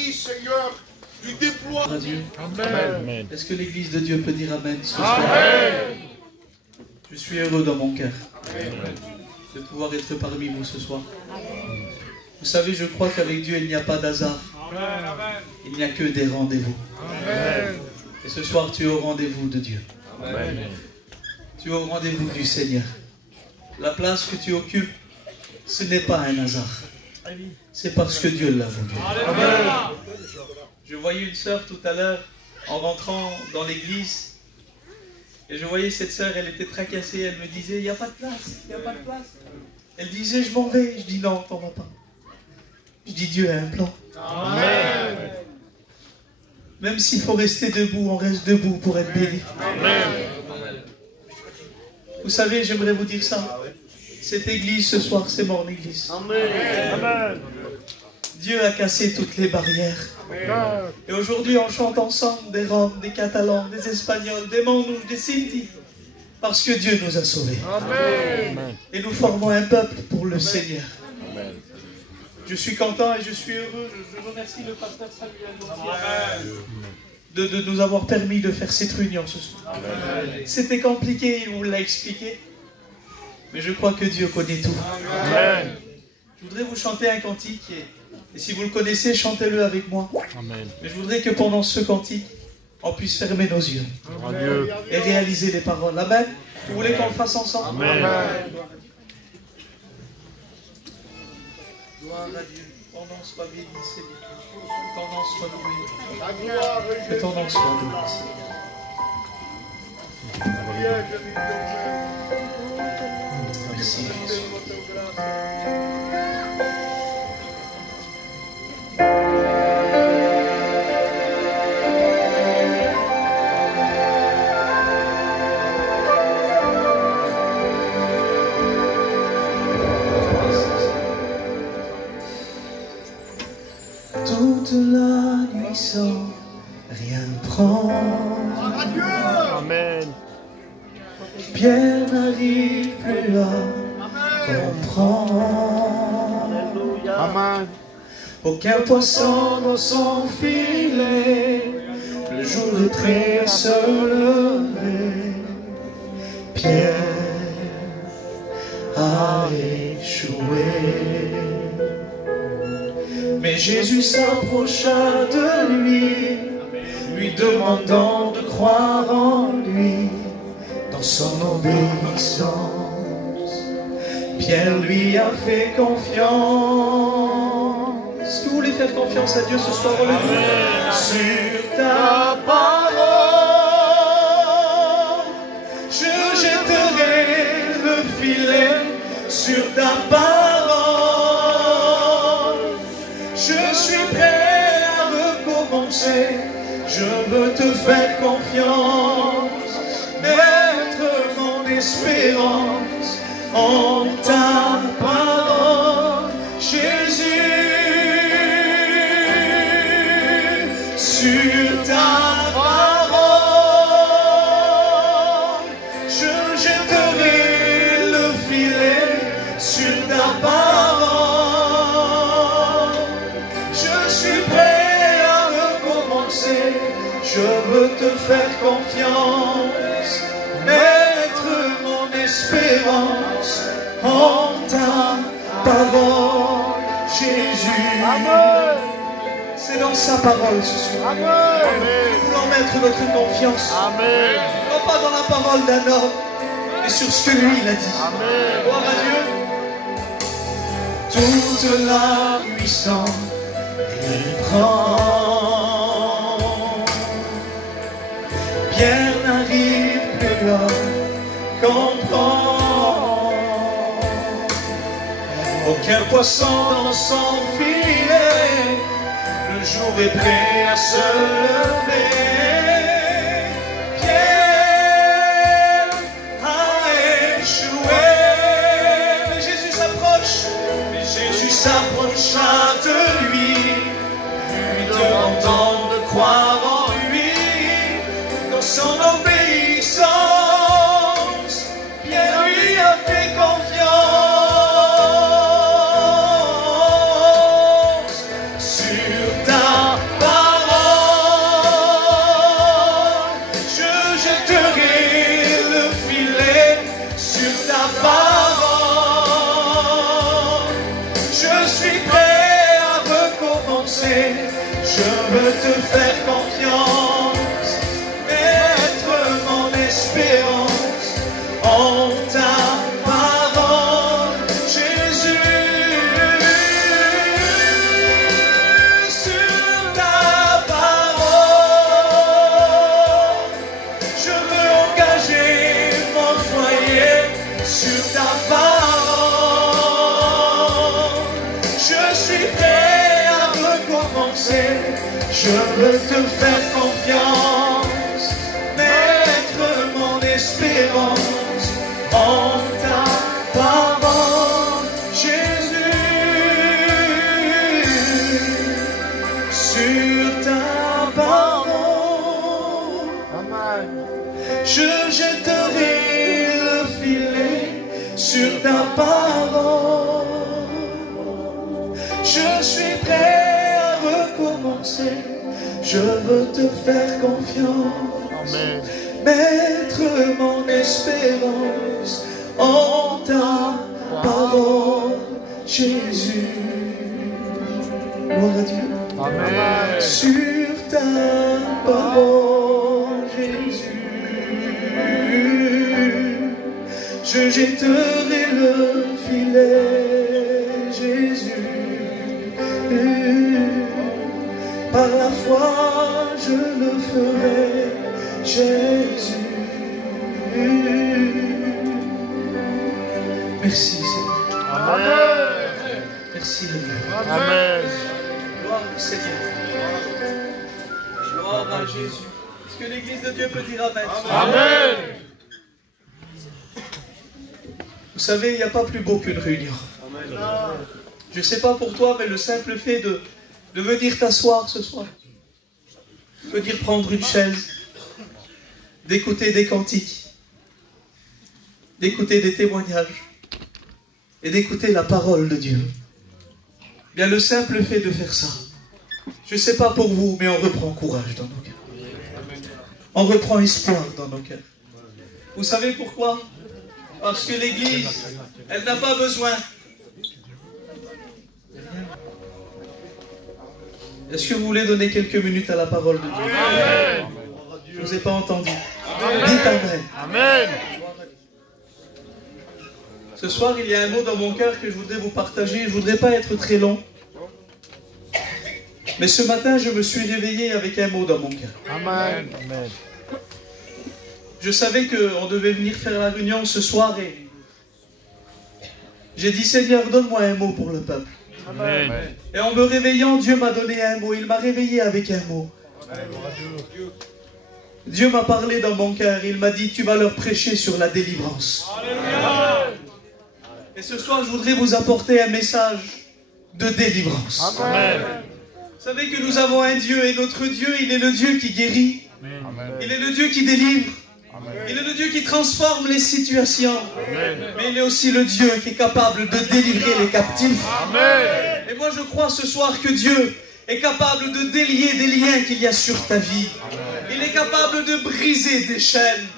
Seigneur, du déploiement. À Dieu. Amen. Est-ce que l'Église de Dieu peut dire Amen ce soir? Amen. Je suis heureux dans mon cœur de pouvoir être parmi vous ce soir. Vous savez, je crois qu'avec Dieu, il n'y a pas d'hasard. Il n'y a que des rendez-vous. Et ce soir, tu es au rendez-vous de Dieu. Amen. Tu es au rendez-vous du Seigneur. La place que tu occupes, ce n'est pas un hasard. C'est parce que Dieu l'a voulu. Amen. Je voyais une sœur tout à l'heure en rentrant dans l'église. Et je voyais cette sœur, elle était tracassée. Elle me disait, il n'y a pas de place, il n'y a pas de place. Elle disait, je m'en vais. Je dis, non, t'en vas pas. Je dis, Dieu a un plan. Amen. Même s'il faut rester debout, on reste debout pour être béni. Amen. Vous savez, j'aimerais vous dire ça. Cette église ce soir, c'est mon église. Amen. Dieu a cassé toutes les barrières. Amen. Et aujourd'hui, on chante ensemble des Roms, des Catalans, des Espagnols, des Manouches, des Sinti. Parce que Dieu nous a sauvés. Amen. Et nous formons un peuple pour le Seigneur. Amen. Je suis content et je suis heureux. Je remercie le pasteur Samuel de nous avoir permis de faire cette réunion ce soir. C'était compliqué, il vous l'a expliqué. Mais je crois que Dieu connaît tout. Amen. Je voudrais vous chanter un cantique. Et si vous le connaissez, chantez-le avec moi. Amen. Mais je voudrais que pendant ce cantique, on puisse fermer nos yeux. Amen. Et réaliser les paroles. Amen. Vous voulez qu'on le fasse ensemble? Amen. Gloire à Dieu. Que ton nom soit béni, Seigneur. Que ton nom soit loué. Que ton nom soit loué, Seigneur. Merci, Jésus. Toute la nuit sans rien prendre. Amen. Pierre n'arrive plus à comprendre. Amen. Aucun poisson dans son filet. Le jour est prêt à se lever. Pierre a échoué. Mais Jésus s'approcha de lui demandant de croire en lui. Dans son obéissance, Pierre lui a fait confiance. Est-ce que vous voulez faire confiance à Dieu ce soir? Sur ta parole, je jetterai le filet. Sur ta parole, je suis prêt à recommencer. Je veux te faire confiance. Mettre mon espérance en ta parole, Jésus. Sur ta parole, je jetterai le filet. Sur ta parole, je suis prêt à recommencer. Je veux te faire confiance. Mettre mon espérance en ta parole, Jésus. Amen. C'est dans sa parole ce soir. Nous voulons mettre notre confiance. Amen. Non pas dans la parole d'un homme, mais sur ce que lui il a dit. Amen. Gloire à Dieu. Toute la puissance il prend. Pierre n'arrive plus à comprendre. Aucun poisson dans son filet. Le jour est prêt à se lever. Pierre a échoué. Mais Jésus s'approche. Mais Jésus s'approcha de lui demandant de croire en lui. Dans son obéissance, Pierre lui a fait confiance. Sur ta commencer, je veux te faire confiance, mettre mon espérance en ta parole, Jésus. Sur ta parole, je veux engager mon foyer sur ta parole. Je suis prêt à recommencer, je veux te faire confiance, mettre mon espérance en ta parole, Jésus. Sur ta parole, je jetterai le filet sur ta parole. Je suis prêt à recommencer, je veux te faire confiance, mettre mon espérance en ta parole, Jésus. Gloire à Dieu. Amen. Sur ta parole, Jésus, je jetterai le filet, Jésus. Par la foi, je le ferai, Jésus. Merci, Seigneur. Amen. Merci, Dieu. Amen. Gloire au Seigneur. Gloire à Jésus. Est-ce que l'Église de Dieu peut dire Amen? Amen. Vous savez, il n'y a pas plus beau qu'une réunion. Je ne sais pas pour toi, mais le simple fait de venir t'asseoir ce soir, de venir prendre une chaise, d'écouter des cantiques, d'écouter des témoignages et d'écouter la parole de Dieu. Bien, le simple fait de faire ça, je ne sais pas pour vous, mais on reprend courage dans nos cœurs. On reprend espoir dans nos cœurs. Vous savez pourquoi? Parce que l'Église, elle n'a pas besoin. Est-ce que vous voulez donner quelques minutes à la parole de Dieu? Amen. Je ne vous ai pas entendu. Amen. Dites Amen. Amen. Ce soir, il y a un mot dans mon cœur que je voudrais vous partager. Je ne voudrais pas être très long. Mais ce matin, je me suis réveillé avec un mot dans mon cœur. Amen. Amen. Je savais qu'on devait venir faire la réunion ce soir et j'ai dit, Seigneur, donne-moi un mot pour le peuple. Amen. Et en me réveillant, Dieu m'a donné un mot. Il m'a réveillé avec un mot. Dieu m'a parlé dans mon cœur. Il m'a dit, tu vas leur prêcher sur la délivrance. Et ce soir, je voudrais vous apporter un message de délivrance. Amen. Vous savez que nous avons un Dieu et notre Dieu, il est le Dieu qui guérit. Amen. Il est le Dieu qui délivre. Amen. Il est le Dieu qui transforme les situations. Amen. Mais il est aussi le Dieu qui est capable de délivrer les captifs. Amen. Et moi je crois ce soir que Dieu est capable de délier des liens qu'il y a sur ta vie. Il est capable de briser des chaînes.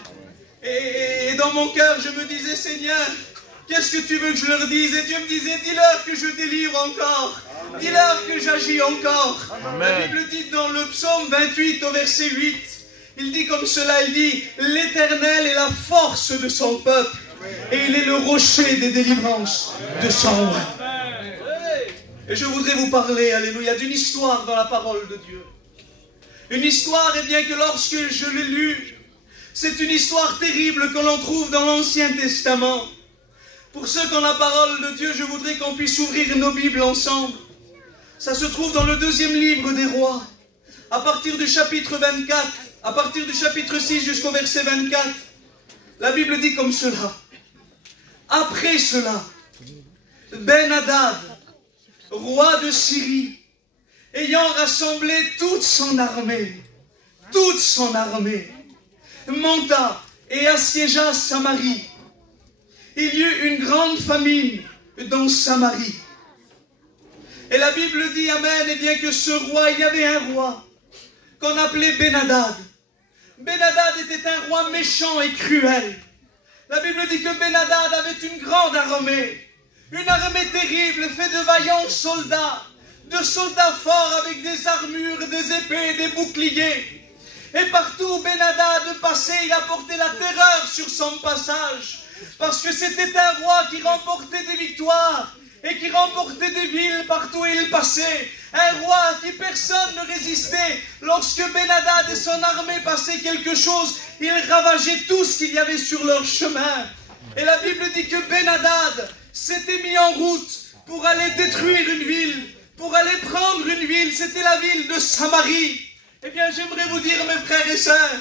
Et dans mon cœur je me disais, Seigneur, qu'est-ce que tu veux que je leur dise? Et Dieu me disait, dis-leur que je délivre encore. Dis-leur que j'agis encore. Amen. La Bible dit dans le psaume 28 au verset 8, il dit comme cela, il dit, l'Éternel est la force de son peuple et il est le rocher des délivrances de son roi. Et je voudrais vous parler, alléluia, d'une histoire dans la parole de Dieu. Une histoire, et bien que lorsque je l'ai lue, c'est une histoire terrible que l'on trouve dans l'Ancien Testament. Pour ceux qui ont la parole de Dieu, je voudrais qu'on puisse ouvrir nos Bibles ensemble. Ça se trouve dans le 2e livre des Rois, à partir du chapitre 24, à partir du chapitre 6 jusqu'au verset 24. La Bible dit comme cela. Après cela, Ben-Hadad, roi de Syrie, ayant rassemblé toute son armée, monta et assiégea Samarie. Il y eut une grande famine dans Samarie. Et la Bible dit, amen, et bien que ce roi, il y avait un roi qu'on appelait Ben-Hadad. Ben-Hadad était un roi méchant et cruel. La Bible dit que Ben-Hadad avait une grande armée. Une armée terrible, faite de vaillants soldats, de soldats forts avec des armures, des épées, des boucliers. Et partout où Ben-Hadad passait, il apportait la terreur sur son passage. Parce que c'était un roi qui remportait des victoires et qui remportait des villes partout où il passait. Un roi à qui personne ne résistait. Lorsque Ben-Hadad et son armée passaient quelque chose, ils ravageaient tout ce qu'il y avait sur leur chemin. Et la Bible dit que Ben-Hadad s'était mis en route pour aller détruire une ville, pour aller prendre une ville. C'était la ville de Samarie. Eh bien, j'aimerais vous dire, mes frères et sœurs,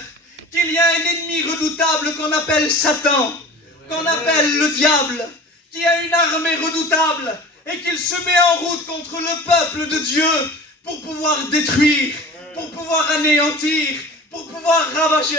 qu'il y a un ennemi redoutable qu'on appelle Satan, qu'on appelle le diable, qui a une armée redoutable et qu'il se met en route contre le peuple de Dieu pour pouvoir détruire, pour pouvoir anéantir, pour pouvoir ravager,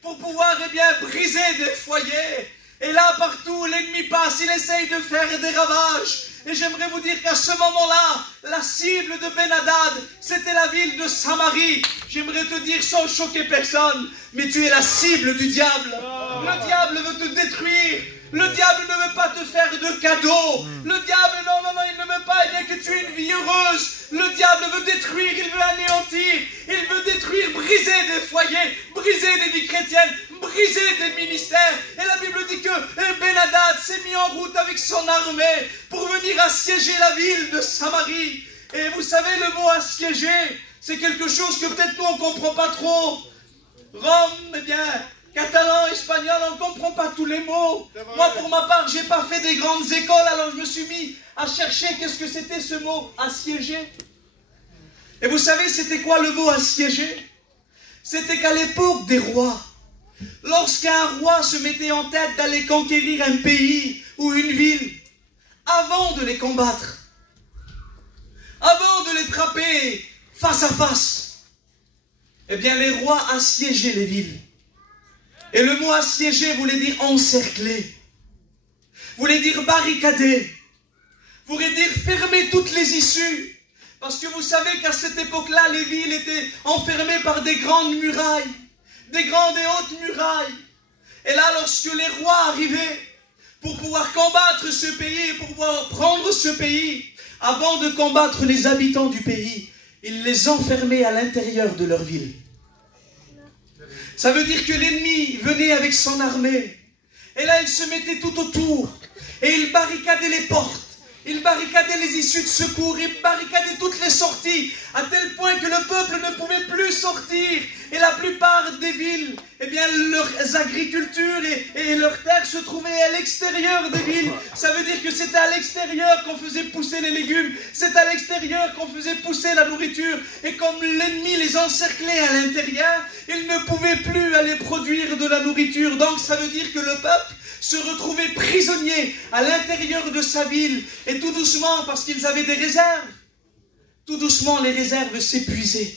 pour pouvoir, eh bien, briser des foyers. Et là, partout où l'ennemi passe, il essaye de faire des ravages. Et j'aimerais vous dire qu'à ce moment-là, la cible de Ben-Hadad, c'était la ville de Samarie. J'aimerais te dire sans choquer personne, mais tu es la cible du diable. Le diable veut te détruire. Le diable ne veut pas te faire de cadeaux. Le diable, non, il ne veut pas que tu aies une vie heureuse. Le diable veut détruire, il veut anéantir. Il veut détruire, briser des foyers, briser des vies chrétiennes, briser des ministères. Et la Bible dit que Ben-Hadad s'est mis en route avec son armée pour venir assiéger la ville de Samarie. Et vous savez, le mot assiéger, c'est quelque chose que peut-être nous on ne comprend pas trop. Rome, eh bien, catalan, espagnol, on ne comprend pas tous les mots. Moi, pour ma part, je n'ai pas fait des grandes écoles, alors je me suis mis à chercher qu'est-ce que c'était ce mot assiéger. Et vous savez, c'était quoi le mot assiéger? C'était qu'à l'époque des rois, lorsqu'un roi se mettait en tête d'aller conquérir un pays ou une ville, avant de les combattre, avant de les frapper face à face, eh bien les rois assiégeaient les villes. Et le mot assiéger voulait dire encercler, voulait dire barricader, voulait dire fermer toutes les issues. Parce que vous savez qu'à cette époque-là, les villes étaient enfermées par des grandes murailles, des grandes et hautes murailles. Et là, lorsque les rois arrivaient pour pouvoir combattre ce pays, pour pouvoir prendre ce pays, avant de combattre les habitants du pays, ils les enfermaient à l'intérieur de leur ville. Ça veut dire que l'ennemi venait avec son armée. Et là, il se mettait tout autour. Et il barricadait les portes. Il barricadait les issues de secours. Il barricadait toutes les sorties. À tel point que le peuple ne pouvait plus sortir. Et la plupart des villes, eh bien, leurs agricultures et leurs terres se trouvaient à l'extérieur des villes. Ça veut dire que c'était à l'extérieur qu'on faisait pousser les légumes. C'est à l'extérieur qu'on faisait pousser la nourriture. Et comme l'ennemi les encerclait à l'intérieur, ils ne pouvaient plus aller produire de la nourriture. Donc ça veut dire que le peuple se retrouvait prisonnier à l'intérieur de sa ville. Et tout doucement, parce qu'ils avaient des réserves, tout doucement les réserves s'épuisaient.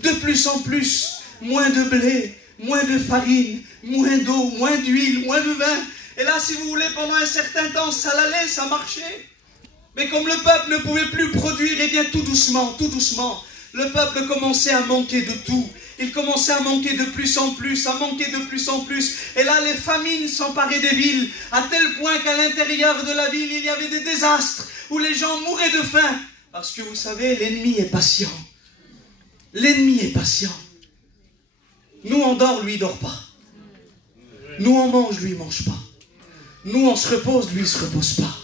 De plus en plus, moins de blé, moins de farine, moins d'eau, moins d'huile, moins de vin. Et là, si vous voulez, pendant un certain temps, ça allait, ça marchait. Mais comme le peuple ne pouvait plus produire, eh bien tout doucement, le peuple commençait à manquer de tout. Il commençait à manquer de plus en plus, à manquer de plus en plus. Et là, les famines s'emparaient des villes, à tel point qu'à l'intérieur de la ville, il y avait des désastres, où les gens mouraient de faim. Parce que vous savez, l'ennemi est patient. L'ennemi est patient. Nous, on dort, lui, il ne dort pas. Nous, on mange, lui, il ne mange pas. Nous, on se repose, lui, il ne se repose pas.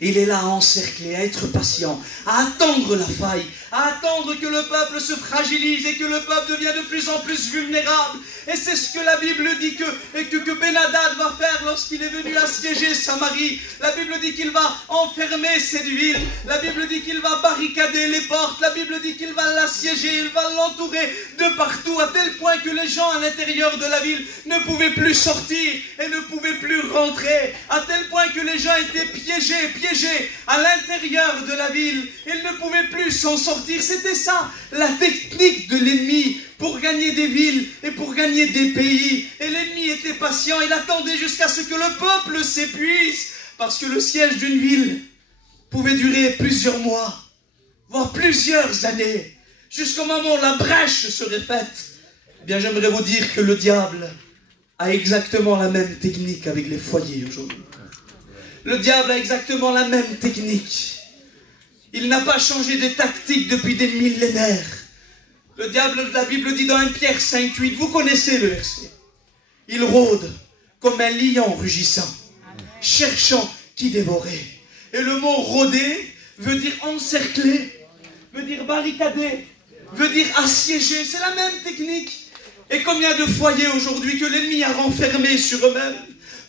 Il est là à encercler, à être patient, à attendre la faille, à attendre que le peuple se fragilise et que le peuple devient de plus en plus vulnérable. Et c'est ce que la Bible dit que Ben-Hadad va faire lorsqu'il est venu assiéger Samarie. La Bible dit qu'il va enfermer cette ville. La Bible dit qu'il va barricader les portes. La Bible dit qu'il va l'assiéger, il va l'entourer de partout, à tel point que les gens à l'intérieur de la ville ne pouvaient plus sortir et ne pouvaient plus rentrer. À tel point que les gens étaient piégés à l'intérieur de la ville. Ils ne pouvaient plus s'en sortir. C'était ça, la technique de l'ennemi pour gagner des villes et pour gagner des pays. Et l'ennemi était patient. Il attendait jusqu'à ce que le peuple s'épuise. Parce que le siège d'une ville pouvait durer plusieurs mois, voire plusieurs années, jusqu'au moment où la brèche serait faite. Eh bien, j'aimerais vous dire que le diable a exactement la même technique avec les foyers aujourd'hui. Le diable a exactement la même technique. Il n'a pas changé de tactique depuis des millénaires. Le diable de la Bible dit dans 1 Pierre 5,8, vous connaissez le verset. Il rôde comme un lion rugissant, cherchant qui dévorer. Et le mot rôder veut dire encercler, veut dire barricader, veut dire assiéger. C'est la même technique. Et combien de foyers aujourd'hui que l'ennemi a renfermés sur eux-mêmes?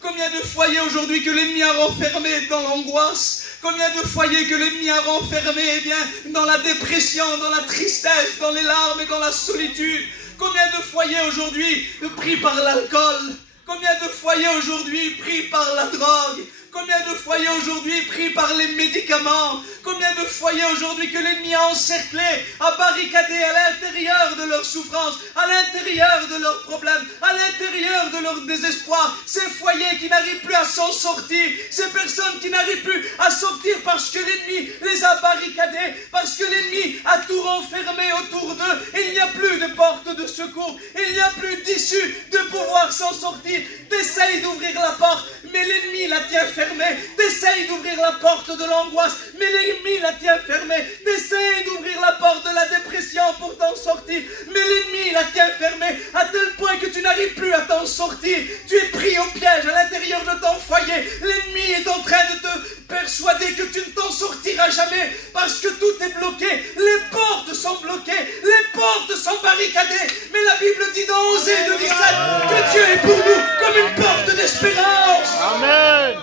Combien de foyers aujourd'hui que l'ennemi a renfermés dans l'angoisse? Combien de foyers que l'ennemi a renfermés dans la dépression, dans la tristesse, dans les larmes et dans la solitude? Combien de foyers aujourd'hui pris par l'alcool? Combien de foyers aujourd'hui pris par la drogue? Combien de foyers aujourd'hui pris par les médicaments? Combien de foyers aujourd'hui que l'ennemi a encerclé, a barricadé à l'intérieur de leur souffrance, à l'intérieur de leurs problèmes, à l'intérieur de leur désespoir? Ces foyers qui n'arrivent plus à s'en sortir, ces personnes qui n'arrivent plus à sortir parce que l'ennemi les a barricadés, parce que l'ennemi a tout renfermé autour d'eux. Il n'y a plus de porte de secours, il n'y a plus d'issue de pouvoir s'en sortir. T'essayes d'ouvrir la porte, mais l'ennemi la tient fermée. T'essayes d'ouvrir la porte de l'angoisse, mais l'ennemi la tient fermée. T'essayes d'ouvrir la porte de la dépression pour t'en sortir, mais l'ennemi la tient fermée, à tel point que tu n'arrives plus à t'en sortir. Tu es pris au piège à l'intérieur de ton foyer. L'ennemi est en train de te persuader que tu ne t'en sortiras jamais parce que tout est bloqué. Les portes sont bloquées, les portes sont barricadées. Mais la Bible dit dans Osée 2,17 que Dieu est pour nous comme une porte d'espérance. Amen.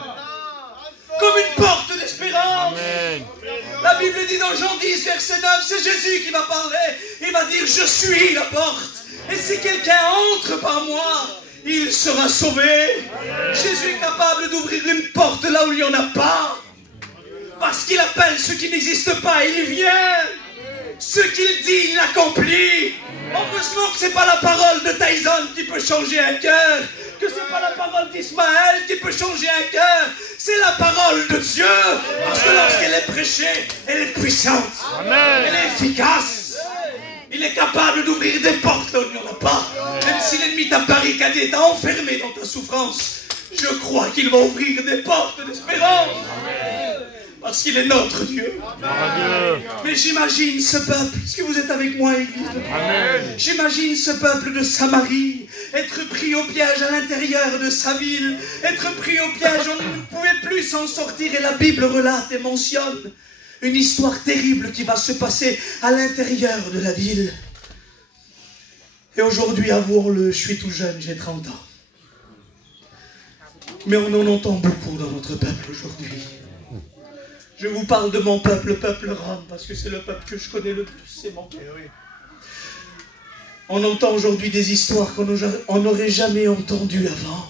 Comme une porte d'espérance. Amen. La Bible dit dans Jean 10, verset 9, c'est Jésus qui va parler. Il va dire, je suis la porte. Et si quelqu'un entre par moi, il sera sauvé. Jésus est capable d'ouvrir une porte là où il n'y en a pas. Parce qu'il appelle ce qui n'existe pas, il vient. Ce qu'il dit, il l'accomplit. Heureusement que ce n'est pas la parole de Tyson qui peut changer un cœur, que ce n'est pas la parole d'Ismaël qui peut changer un cœur. C'est la parole de Dieu. Parce que lorsqu'elle est prêchée, elle est puissante. Amen. Elle est efficace. Il est capable d'ouvrir des portes là où il n'y en a pas. Même si l'ennemi t'a barricadé, t'a enfermé dans ta souffrance, je crois qu'il va ouvrir des portes d'espérance. Parce qu'il est notre Dieu. Mais j'imagine ce peuple, est-ce que vous êtes avec moi, Église? J'imagine ce peuple de Samarie être pris au piège à l'intérieur de sa ville, être pris au piège, on ne pouvait plus s'en sortir. Et la Bible relate et mentionne une histoire terrible qui va se passer à l'intérieur de la ville. Et aujourd'hui, avouons-le, je suis tout jeune, j'ai 30 ans. Mais on en entend beaucoup dans notre peuple aujourd'hui. Je vous parle de mon peuple, le peuple Rome, parce que c'est le peuple que je connais le plus, c'est mon peuple. On entend aujourd'hui des histoires qu'on n'aurait jamais entendues avant.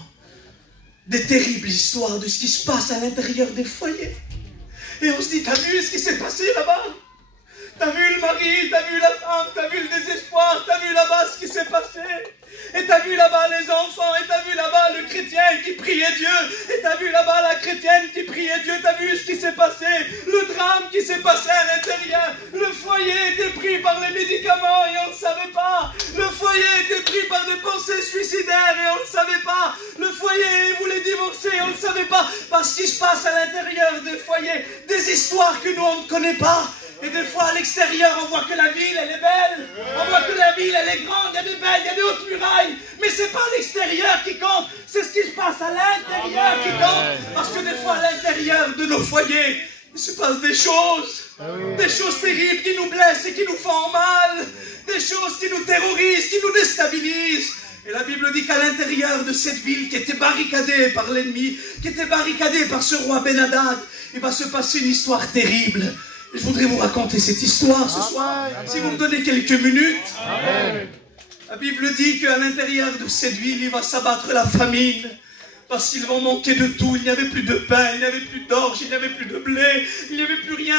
Des terribles histoires de ce qui se passe à l'intérieur des foyers. Et on se dit, t'as vu ce qui s'est passé là-bas? T'as vu le mari, t'as vu la femme, t'as vu le désespoir, t'as vu là-bas ce qui s'est passé. Et t'as vu là-bas les enfants, et t'as vu là-bas le chrétien qui priait Dieu, et t'as vu là-bas la chrétienne qui priait Dieu, t'as vu ce qui s'est passé, le drame qui s'est passé à l'intérieur. Le foyer était pris par les médicaments et on ne savait pas. Le foyer était pris par des pensées suicidaires et on ne savait pas. Le foyer voulait divorcer et on ne savait pas. Parce qu'il se passe à l'intérieur des foyers des histoires que nous on ne connaît pas. Et des fois à l'extérieur on voit que la ville elle est belle, on voit que la ville elle est grande, il y a des belles, il y a des hautes murailles, mais c'est pas l'extérieur qui compte, c'est ce qui se passe à l'intérieur qui compte. Parce que des fois à l'intérieur de nos foyers il se passe des choses terribles qui nous blessent et qui nous font mal, des choses qui nous terrorisent, qui nous déstabilisent. Et la Bible dit qu'à l'intérieur de cette ville qui était barricadée par l'ennemi, qui était barricadée par ce roi Ben-Hadad, il va se passer une histoire terrible. Je voudrais vous raconter cette histoire ce soir, si vous me donnez quelques minutes. Amen. La Bible dit qu'à l'intérieur de cette ville, il va s'abattre la famine, parce qu'ils vont manquer de tout. Il n'y avait plus de pain, il n'y avait plus d'orge, il n'y avait plus de blé, il n'y avait plus rien,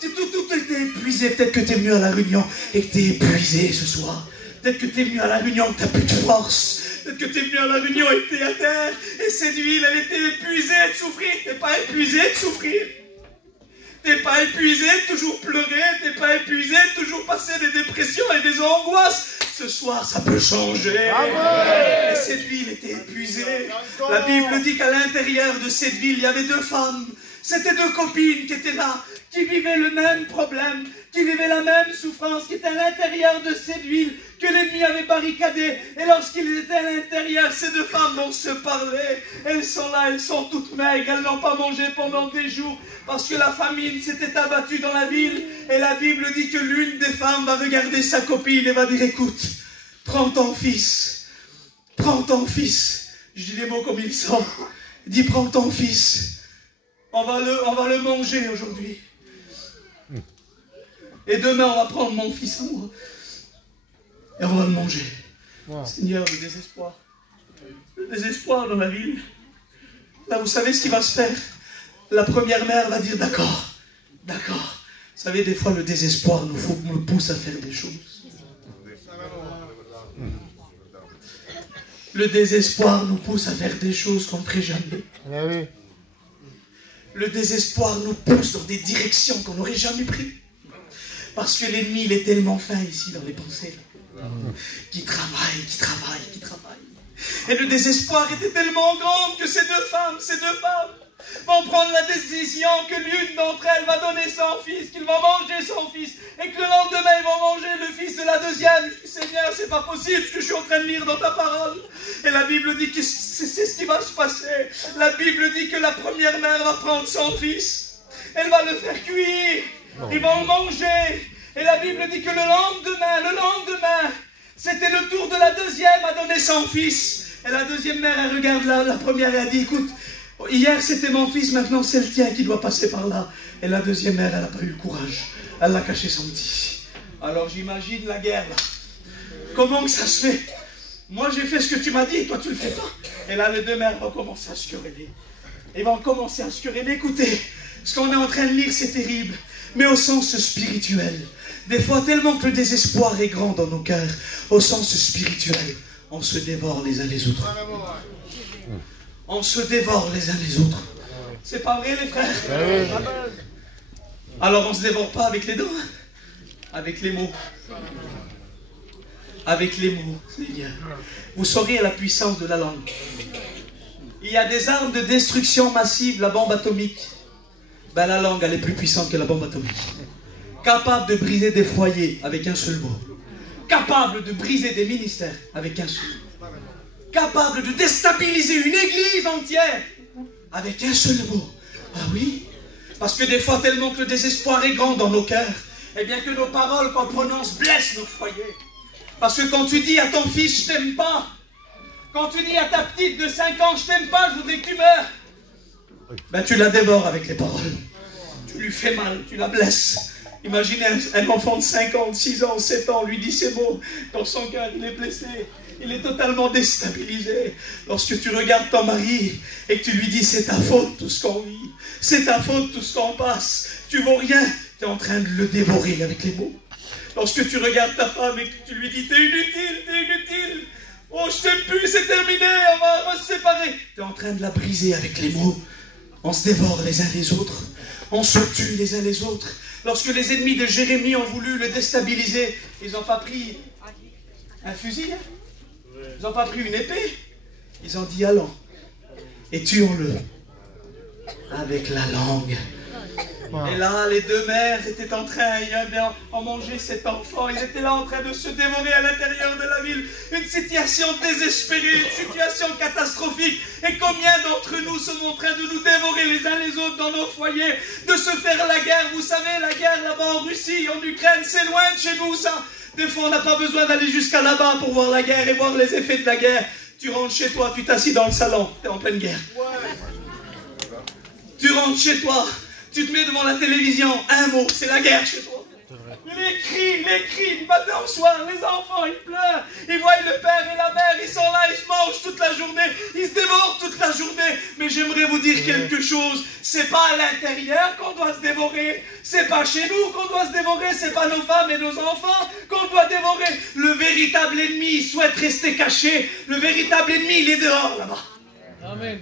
tout était épuisé. Peut-être que tu es venu à la réunion et que tu es épuisé ce soir. Peut-être que tu es venu à la réunion et que tu n'as plus de force. Peut-être que tu es venu à la réunion et que tu es à terre. Et cette ville, elle était épuisée de souffrir. Tu n'es pas épuisé de souffrir. T'es pas épuisé de toujours pleurer, t'es pas épuisé de toujours passer des dépressions et des angoisses. Ce soir, ça peut changer. Amen. Et cette ville était épuisée. La Bible dit qu'à l'intérieur de cette ville, il y avait deux femmes. C'était deux copines qui étaient là, qui vivaient le même problème, qui vivaient la même souffrance, qui étaient à l'intérieur de cette ville que l'ennemi avait barricadé. Et lorsqu'ils étaient à l'intérieur, ces deux femmes vont se parler. Elles sont là, elles sont toutes maigres, elles n'ont pas mangé pendant des jours parce que la famine s'était abattue dans la ville. Et la Bible dit que l'une des femmes va regarder sa copine et va dire, écoute, prends ton fils, prends ton fils. Je dis les mots comme ils sont. Il dit, prends ton fils, on va le manger aujourd'hui. Et demain, on va prendre mon fils à moi. Et on va le manger. Wow. Seigneur, le désespoir. Le désespoir dans la ville. Là, vous savez ce qui va se faire? La première mère va dire, d'accord, d'accord. Vous savez, des fois, le désespoir nous pousse à faire des choses. Le désespoir nous pousse à faire des choses qu'on ne ferait jamais. Le désespoir nous pousse dans des directions qu'on n'aurait jamais prises. Parce que l'ennemi, il est tellement fin ici dans les pensées. Qui travaille, qui travaille, qui travaille. Et le désespoir était tellement grand que ces deux femmes vont prendre la décision que l'une d'entre elles va donner son fils, qu'il va manger son fils, et que le lendemain ils vont manger le fils de la deuxième. Je dis, Seigneur, c'est pas possible ce que je suis en train de lire dans ta parole. Et la Bible dit que c'est ce qui va se passer. La Bible dit que la première mère va prendre son fils, elle va le faire cuire, ils vont le manger. Et la Bible dit que le lendemain, c'était le tour de la deuxième à donner son fils. Et la deuxième mère, elle regarde la première et elle dit, écoute, hier c'était mon fils, maintenant c'est le tien qui doit passer par là. Et la deuxième mère, elle n'a pas eu le courage. Elle l'a caché son petit. Alors j'imagine la guerre là. Comment que ça se fait? Moi j'ai fait ce que tu m'as dit et toi tu le fais pas. Et là les deux mères vont commencer à se quereller. Ils vont commencer à se quereller. Écoutez, ce qu'on est en train de lire c'est terrible. Mais au sens spirituel. Des fois, tellement que le désespoir est grand dans nos cœurs, au sens spirituel, on se dévore les uns les autres. On se dévore les uns les autres. C'est pas vrai, les frères? Alors, on ne se dévore pas avec les dents, hein? Avec les mots. Avec les mots, Seigneur. Vous saurez la puissance de la langue. Il y a des armes de destruction massive, la bombe atomique. Ben, la langue, elle est plus puissante que la bombe atomique. Capable de briser des foyers avec un seul mot. Capable de briser des ministères avec un seul mot. Capable de déstabiliser une église entière avec un seul mot. Ah oui? Parce que des fois, tellement que le désespoir est grand dans nos cœurs, et bien que nos paroles qu'on prononce blessent nos foyers. Parce que quand tu dis à ton fils, je t'aime pas. Quand tu dis à ta petite de 5 ans, je t'aime pas, je voudrais que tu meurs. Ben tu la dévores avec les paroles. Tu lui fais mal, tu la blesses. Imaginez un enfant de 5 ans, 6 ans, 7 ans, lui dit ces mots. Dans son cœur, il est blessé. Il est totalement déstabilisé. Lorsque tu regardes ton mari et que tu lui dis c'est ta faute tout ce qu'on vit. C'est ta faute tout ce qu'on passe. Tu vaux rien. Tu es en train de le dévorer avec les mots. Lorsque tu regardes ta femme et que tu lui dis t'es inutile, t'es inutile. Oh je t'aime plus, c'est terminé, on va se séparer. Tu es en train de la briser avec les mots. On se dévore les uns les autres. On se tue les uns les autres. Lorsque les ennemis de Jérémie ont voulu le déstabiliser, ils n'ont pas pris un fusil, ils n'ont pas pris une épée. Ils ont dit allons et tuons-le avec la langue. Et là, les deux mères étaient en train de manger cet enfant. Ils étaient là en train de se dévorer à l'intérieur de la ville. Une situation désespérée, une situation catastrophique. Et combien d'entre nous sommes en train de nous dévorer les uns les autres dans nos foyers, de se faire la guerre. Vous savez, la guerre là-bas en Russie, en Ukraine, c'est loin de chez nous ça. Des fois, on n'a pas besoin d'aller jusqu'à là-bas pour voir la guerre et voir les effets de la guerre. Tu rentres chez toi, tu t'assis dans le salon, tu es en pleine guerre. Tu rentres chez toi. Tu te mets devant la télévision, un mot, c'est la guerre chez toi. Les cris, du matin au soir, les enfants, ils pleurent. Ils voient le père et la mère, ils sont là, ils se mangent toute la journée, ils se dévorent toute la journée. Mais j'aimerais vous dire quelque chose, c'est pas à l'intérieur qu'on doit se dévorer, c'est pas chez nous qu'on doit se dévorer, c'est pas nos femmes et nos enfants qu'on doit dévorer. Le véritable ennemi souhaite rester caché, le véritable ennemi, il est dehors là-bas.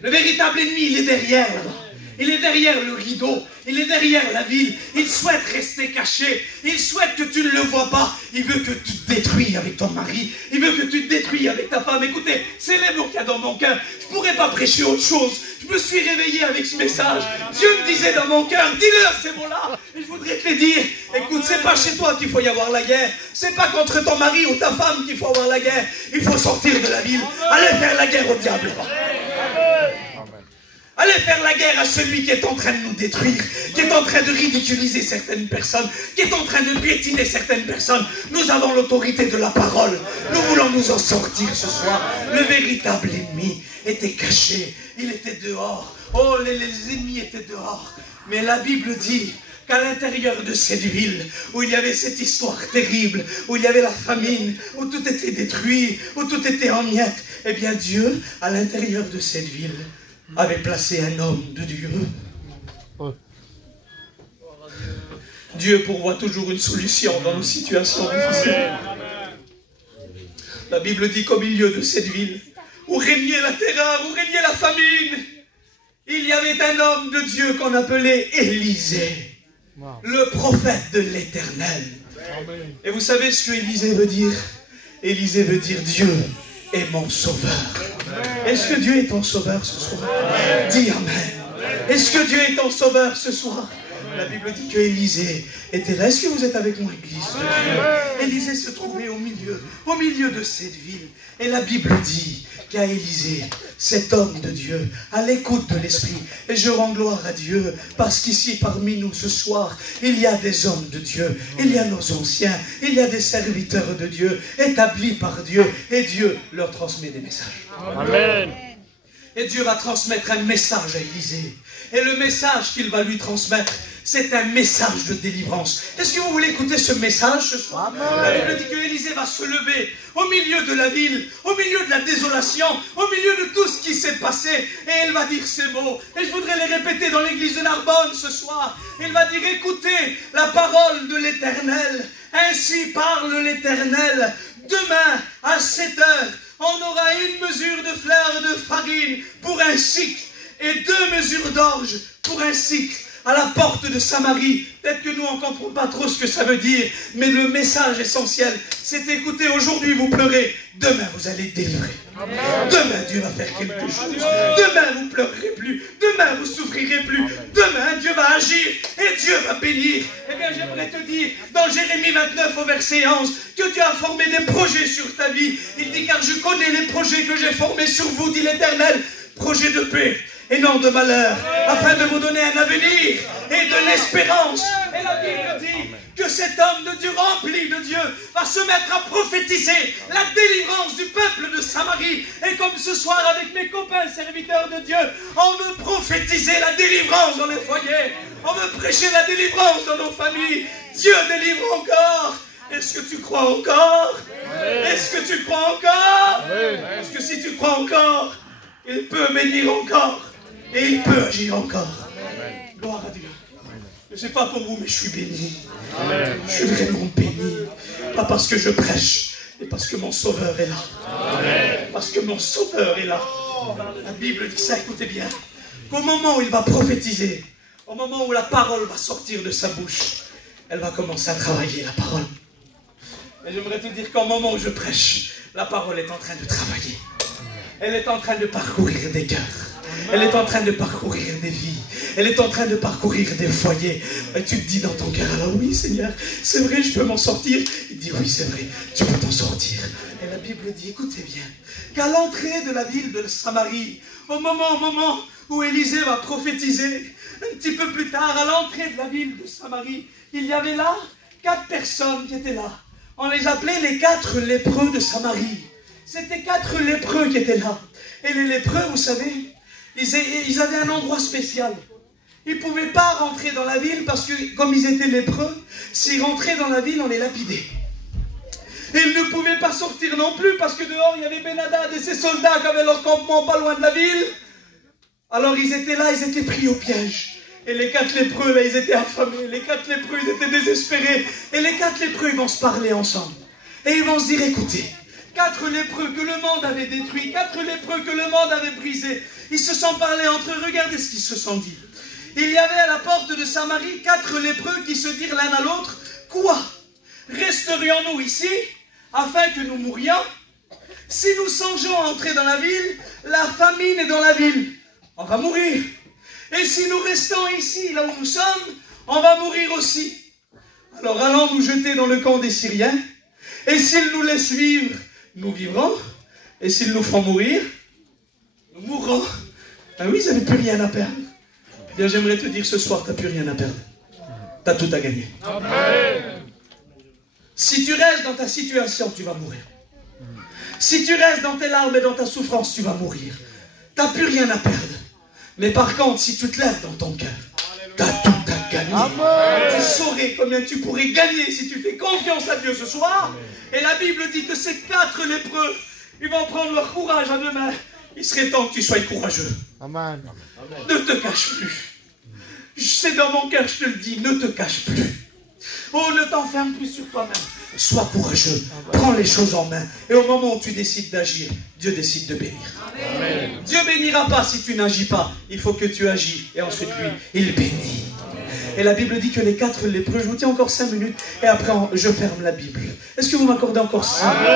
Le véritable ennemi, il est derrière là-bas. Il est derrière le rideau, il est derrière la ville, il souhaite rester caché, il souhaite que tu ne le vois pas, il veut que tu te détruises avec ton mari, il veut que tu te détruises avec ta femme. Écoutez, c'est les mots qu'il y a dans mon cœur, je ne pourrais pas prêcher autre chose, je Je me suis réveillé avec ce message. Dieu me disait dans mon cœur, dis-leur ces mots-là. Et je voudrais te les dire. Écoute, c'est pas chez toi qu'il faut y avoir la guerre. C'est pas contre ton mari ou ta femme qu'il faut avoir la guerre. Il faut sortir de la ville. Allez faire la guerre au diable. Allez faire la guerre à celui qui est en train de nous détruire, qui est en train de ridiculiser certaines personnes, qui est en train de piétiner certaines personnes. Nous avons l'autorité de la parole. Nous voulons nous en sortir ce soir. Le véritable ennemi était caché. Il était dehors. Oh, les ennemis étaient dehors. Mais la Bible dit qu'à l'intérieur de cette ville, où il y avait cette histoire terrible, où il y avait la famine, où tout était détruit, où tout était en miettes, eh bien Dieu, à l'intérieur de cette ville, avait placé un homme de Dieu. Dieu pourvoit toujours une solution dans nos situations difficiles. La Bible dit qu'au milieu de cette ville, où régnait la terreur, où régnait la famine, il y avait un homme de Dieu qu'on appelait Élisée, le prophète de l'Éternel. Et vous savez ce que Élisée veut dire? Élisée veut dire Dieu est mon sauveur. Est-ce que Dieu est ton sauveur ce soir? Dis Amen. Est-ce que Dieu est ton sauveur ce soir? La Bible dit que Élisée était là. Est-ce que vous êtes avec moi, Église de Dieu? Élisée se trouvait au milieu de cette ville. Et la Bible dit qu'à Élisée, cet homme de Dieu, à l'écoute de l'Esprit, et je rends gloire à Dieu, parce qu'ici parmi nous ce soir, il y a des hommes de Dieu, il y a nos anciens, il y a des serviteurs de Dieu, établis par Dieu, et Dieu leur transmet des messages. Amen. Et Dieu va transmettre un message à Élisée. Et le message qu'il va lui transmettre, c'est un message de délivrance. Est-ce que vous voulez écouter ce message ce soir? La Bible dit que Élisée va se lever au milieu de la ville, au milieu de la désolation, au milieu de tout ce qui s'est passé. Et elle va dire ces mots. Et je voudrais les répéter dans l'église de Narbonne ce soir. Elle va dire, écoutez la parole de l'Éternel. Ainsi parle l'Éternel. Demain, à 7 heures, on aura une mesure de fleur de farine pour un cycle et 2 mesures d'orge pour un cycle à la porte de Samarie. Peut-être que nous, on ne comprend pas trop ce que ça veut dire, mais le message essentiel, c'est écoutez, aujourd'hui vous pleurez, demain vous allez délivrer. Demain Dieu va faire quelque chose. Demain vous ne pleurerez plus. Demain vous ne souffrirez plus. Demain Dieu va agir et Dieu va bénir. Eh bien j'aimerais te dire, dans Jérémie 29 au verset 11, que Dieu a formé des projets sur ta vie. Il dit, car je connais les projets que j'ai formés sur vous, dit l'Éternel. Projets de paix et non de malheur, afin de vous donner un avenir et de l'espérance. Et la Bible dit que cet homme de Dieu rempli de Dieu va se mettre à prophétiser la délivrance du peuple de Samarie. Et comme ce soir avec mes copains serviteurs de Dieu, on veut prophétiser la délivrance dans les foyers, on veut prêcher la délivrance dans nos familles. Dieu délivre encore. Est-ce que tu crois encore? Est-ce que tu crois encore? Parce que si tu crois encore, il peut bénir encore. Et il peut agir encore. Gloire à Dieu. Je ne sais pas pour vous, mais je suis béni. Je suis vraiment béni. Pas parce que je prêche, mais parce que mon Sauveur est là. Parce que mon Sauveur est là. La Bible dit ça, écoutez bien. Qu'au moment où il va prophétiser, au moment où la parole va sortir de sa bouche, elle va commencer à travailler la parole. Et j'aimerais te dire qu'au moment où je prêche, la parole est en train de travailler. Elle est en train de parcourir des cœurs. Elle est en train de parcourir des vies. Elle est en train de parcourir des foyers. Et tu te dis dans ton cœur, alors oui Seigneur, c'est vrai, je peux m'en sortir. Il dit oui, c'est vrai, tu peux t'en sortir. Et la Bible dit, écoutez bien, qu'à l'entrée de la ville de Samarie, au moment où Élisée va prophétiser, un petit peu plus tard, à l'entrée de la ville de Samarie, il y avait là 4 personnes qui étaient là. On les appelait les 4 lépreux de Samarie. C'était 4 lépreux qui étaient là. Et les lépreux, vous savez, ils avaient un endroit spécial. Ils ne pouvaient pas rentrer dans la ville parce que, comme ils étaient lépreux, s'ils rentraient dans la ville, on les lapidait. Et ils ne pouvaient pas sortir non plus parce que dehors, il y avait Ben-Hadad et ses soldats qui avaient leur campement pas loin de la ville. Alors ils étaient là, ils étaient pris au piège. Et les 4 lépreux, là, ils étaient affamés. Les 4 lépreux, ils étaient désespérés. Et les 4 lépreux, ils vont se parler ensemble. Et ils vont se dire, écoutez, 4 lépreux que le monde avait détruits, 4 lépreux que le monde avait brisés. Ils se sont parlé entre eux, regardez ce qu'ils se sont dit. Il y avait à la porte de Samarie 4 lépreux qui se dirent l'un à l'autre, quoi? Resterions-nous ici, afin que nous mourions? Si nous songeons à entrer dans la ville, la famine est dans la ville. on va mourir. Et si nous restons ici, là où nous sommes, on va mourir aussi. Alors allons nous jeter dans le camp des Syriens. Et s'ils nous laissent vivre, nous vivrons. Et s'ils nous font mourir, nous mourrons. Ben oui, ils n'avaient plus rien à perdre. Eh bien, j'aimerais te dire ce soir, tu n'as plus rien à perdre. Tu as tout à gagner. Amen. Si tu restes dans ta situation, tu vas mourir. Si tu restes dans tes larmes et dans ta souffrance, tu vas mourir. Tu n'as plus rien à perdre. Mais par contre, si tu te lèves dans ton cœur, tu as tout à gagner. Amen. Tu saurais combien tu pourrais gagner si tu fais confiance à Dieu ce soir. Amen. Et la Bible dit que ces 4 lépreux, ils vont prendre leur courage à deux mains. Il serait temps que tu sois courageux. Amen. Ne te cache plus. C'est dans mon cœur, je te le dis, ne te cache plus. Oh, ne t'enferme plus sur toi-même. Sois courageux. Prends les choses en main. Et au moment où tu décides d'agir, Dieu décide de bénir. Amen. Dieu bénira pas si tu n'agis pas. Il faut que tu agis. Et ensuite, lui, il bénit. Et la Bible dit que les 4 lépreux, je vous tiens encore 5 minutes, et après je ferme la Bible. Est-ce que vous m'accordez encore 5 minutes?